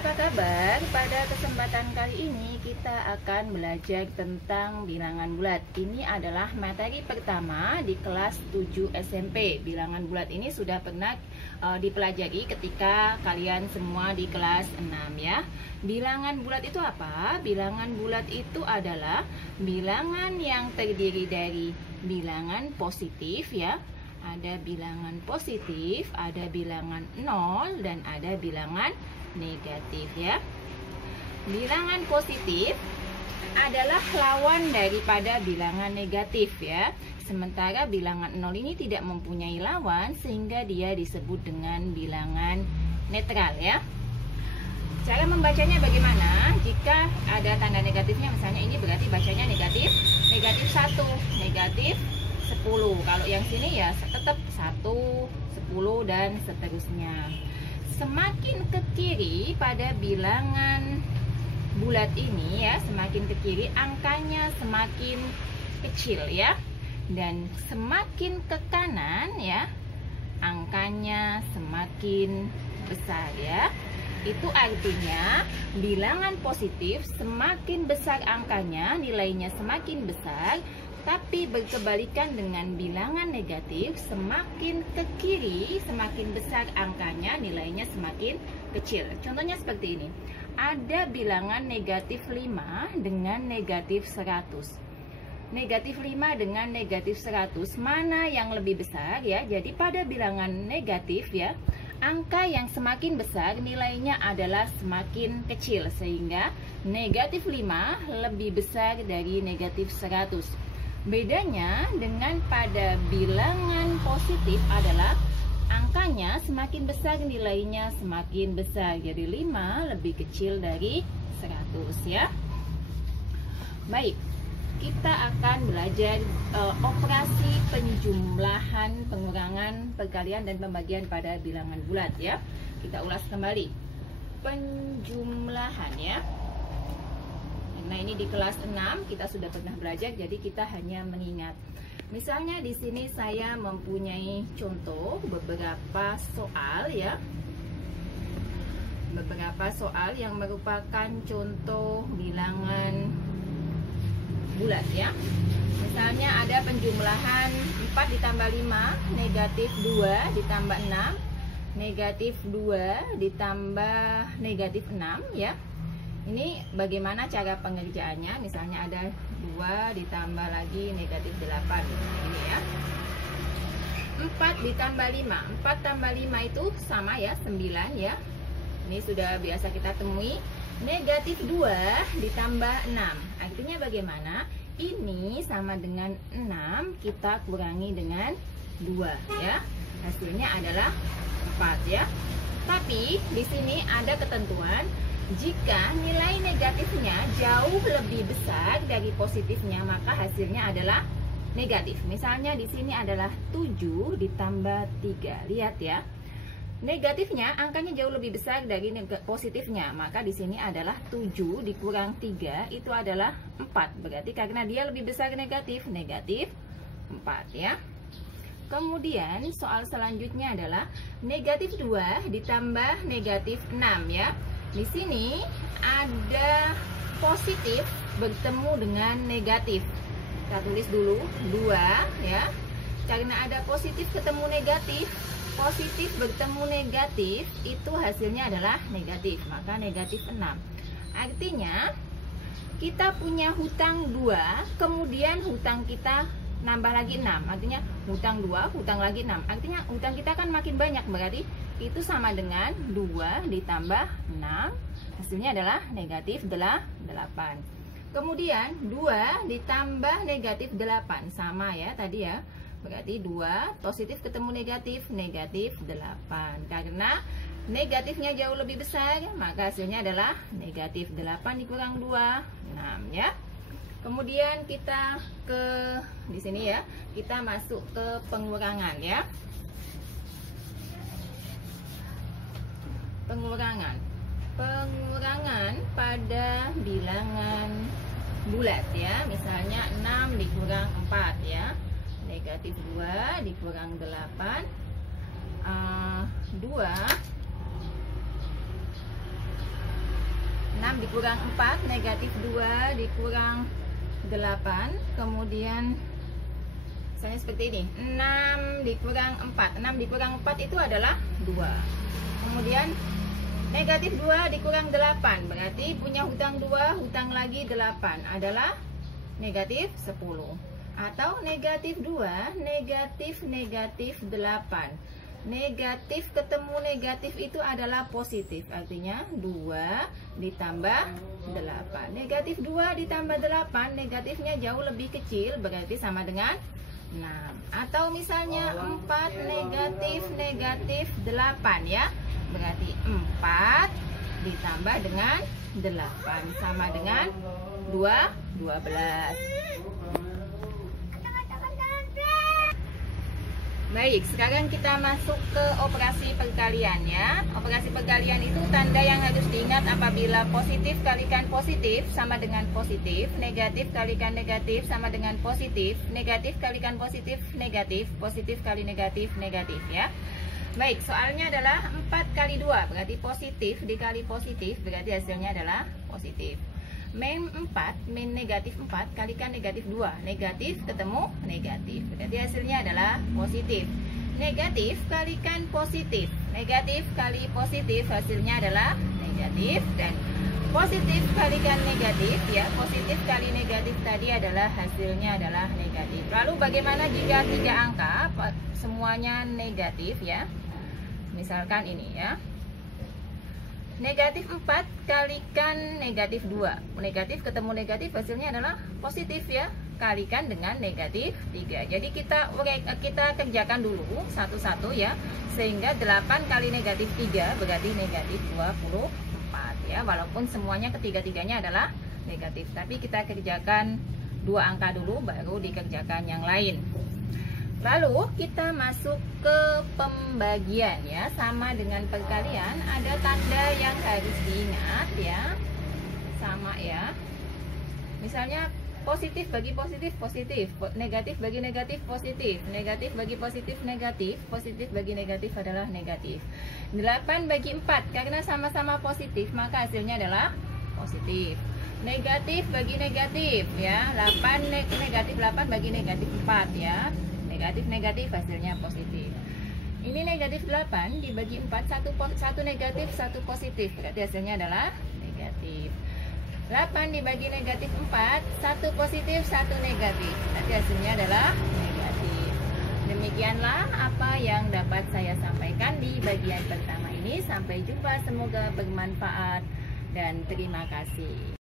apa kabar? Pada kesempatan kali ini kita akan belajar tentang bilangan bulat. Ini adalah materi pertama di kelas 7 SMP. Bilangan bulat ini sudah pernah dipelajari ketika kalian semua di kelas 6 ya. Bilangan bulat itu apa? Bilangan bulat itu adalah bilangan yang terdiri dari bilangan positif ya. Ada bilangan positif, ada bilangan 0, dan ada bilangan negatif ya. Bilangan positif adalah lawan daripada bilangan negatif ya. Sementara bilangan 0 ini tidak mempunyai lawan sehingga dia disebut dengan bilangan netral ya. Cara membacanya bagaimana? Jika ada tanda negatifnya, misalnya ini berarti bacanya negatif 1, negatif 10. Kalau yang sini ya tetap 1, 10 dan seterusnya. Semakin ke kiri pada bilangan bulat ini ya, semakin ke kiri angkanya semakin kecil ya. Dan semakin ke kanan ya, angkanya semakin besar ya. Itu artinya bilangan positif semakin besar angkanya, nilainya semakin besar. Tapi berkebalikan dengan bilangan negatif, semakin ke kiri semakin besar angkanya, nilainya semakin kecil. Contohnya seperti ini. Ada bilangan negatif 5 dengan negatif 100. Negatif 5 dengan negatif 100, mana yang lebih besar ya? Jadi pada bilangan negatif ya, angka yang semakin besar nilainya adalah semakin kecil, sehingga negatif 5 lebih besar dari negatif 100. Bedanya dengan pada bilangan positif adalah angkanya semakin besar nilainya semakin besar. Jadi 5 lebih kecil dari 100 ya. Baik, kita akan belajar operasi penjumlahan, pengurangan, perkalian, dan pembagian pada bilangan bulat ya. Kita ulas kembali. Penjumlahan ya. Nah, ini di kelas 6 kita sudah pernah belajar, jadi kita hanya mengingat. Misalnya di sini saya mempunyai contoh beberapa soal ya. Beberapa soal yang merupakan contoh bilangan bulat ya. Misalnya ada penjumlahan 4 ditambah 5, negatif 2 ditambah 6, negatif 2 ditambah negatif 6 ya. Ini bagaimana cara pengerjaannya? Misalnya ada 2 ditambah lagi negatif 8. Ini ya. 4 ditambah 5. 4 tambah 5 itu sama ya, 9 ya. Ini sudah biasa kita temui. Negatif 2 ditambah 6. Artinya bagaimana? Ini sama dengan 6, kita kurangi dengan 2 ya. Hasilnya adalah 4 ya. Tapi di sini ada ketentuan, jika nilai negatifnya jauh lebih besar dari positifnya, maka hasilnya adalah negatif. Misalnya di sini adalah 7 ditambah 3. Lihat ya. Negatifnya angkanya jauh lebih besar dari positifnya, maka di sini adalah 7 dikurang 3 itu adalah 4. Berarti karena dia lebih besar negatif 4 ya. Kemudian soal selanjutnya adalah negatif 2 ditambah negatif 6 ya. Di sini ada positif bertemu dengan negatif. Kita tulis dulu 2 ya. Karena ada positif ketemu negatif, positif bertemu negatif, itu hasilnya adalah negatif, maka negatif 6. Artinya kita punya hutang 2, kemudian hutang kita nambah lagi 6. Artinya hutang 2, hutang lagi 6. Artinya hutang kita kan makin banyak, berarti itu sama dengan 2 ditambah 6. Hasilnya adalah negatif 8. Kemudian 2 ditambah negatif 8. Sama ya tadi ya. Berarti 2 positif ketemu negatif 8. Karena negatifnya jauh lebih besar, maka hasilnya adalah negatif 8 dikurang 2, 6 ya. Kemudian kita ke di sini ya, kita masuk ke pengurangan ya. Pengurangan pada bilangan bulat ya. Misalnya 6 dikurang 4 ya. Negatif 2 dikurang 8, 2 6 dikurang 4, negatif 2 dikurang 8. Kemudian misalnya seperti ini, 6 dikurang 4. 6 dikurang 4 itu adalah 2. Kemudian negatif 2 dikurang 8, berarti punya hutang 2, hutang lagi 8 adalah negatif 10. Atau negatif 2, negatif 8. Negatif ketemu negatif itu adalah positif, artinya 2 ditambah 8. Negatif 2 ditambah 8, negatifnya jauh lebih kecil, berarti sama dengan 6. Atau misalnya 4 negatif 8 ya, berarti 4 ditambah dengan 8 sama dengan 12. Baik, sekarang kita masuk ke operasi perkalian ya. Operasi perkalian itu tanda yang harus diingat apabila positif kalikan positif sama dengan positif, negatif kalikan negatif sama dengan positif, negatif kalikan positif negatif, positif kali negatif negatif ya. Baik, soalnya adalah 4 kali 2, berarti positif dikali positif, berarti hasilnya adalah positif. Min 4, min negatif 4 kalikan negatif 2, negatif ketemu negatif, berarti hasilnya adalah positif. Negatif kalikan positif, negatif kali positif hasilnya adalah negatif. Dan positif kalikan negatif ya, positif kali negatif tadi adalah hasilnya adalah negatif. Lalu bagaimana jika 3 angka semuanya negatif ya? Misalkan ini ya, negatif 4 kalikan negatif 2, negatif ketemu negatif hasilnya adalah positif ya, kalikan dengan negatif 3. Jadi kita kerjakan dulu satu-satu ya, sehingga 8 kali negatif 3 berarti negatif 24 ya, walaupun semuanya ketiga-tiganya adalah negatif, tapi kita kerjakan 2 angka dulu baru dikerjakan yang lain. Lalu kita masuk ke pembagian ya, sama dengan perkalian ada tanda yang harus diingat ya, sama ya. Misalnya positif bagi positif positif, negatif bagi negatif positif, negatif bagi positif negatif, positif bagi negatif adalah negatif. 8 bagi 4 karena sama-sama positif maka hasilnya adalah positif. Negatif bagi negatif ya, 8 negatif 8 bagi negatif 4 ya, negatif hasilnya positif. Ini negatif 8 dibagi 4, satu negatif satu positif, berarti hasilnya adalah negatif. 8 dibagi negatif 4, satu positif satu negatif, berarti hasilnya adalah negatif. Demikianlah apa yang dapat saya sampaikan di bagian pertama ini. Sampai jumpa, semoga bermanfaat dan terima kasih.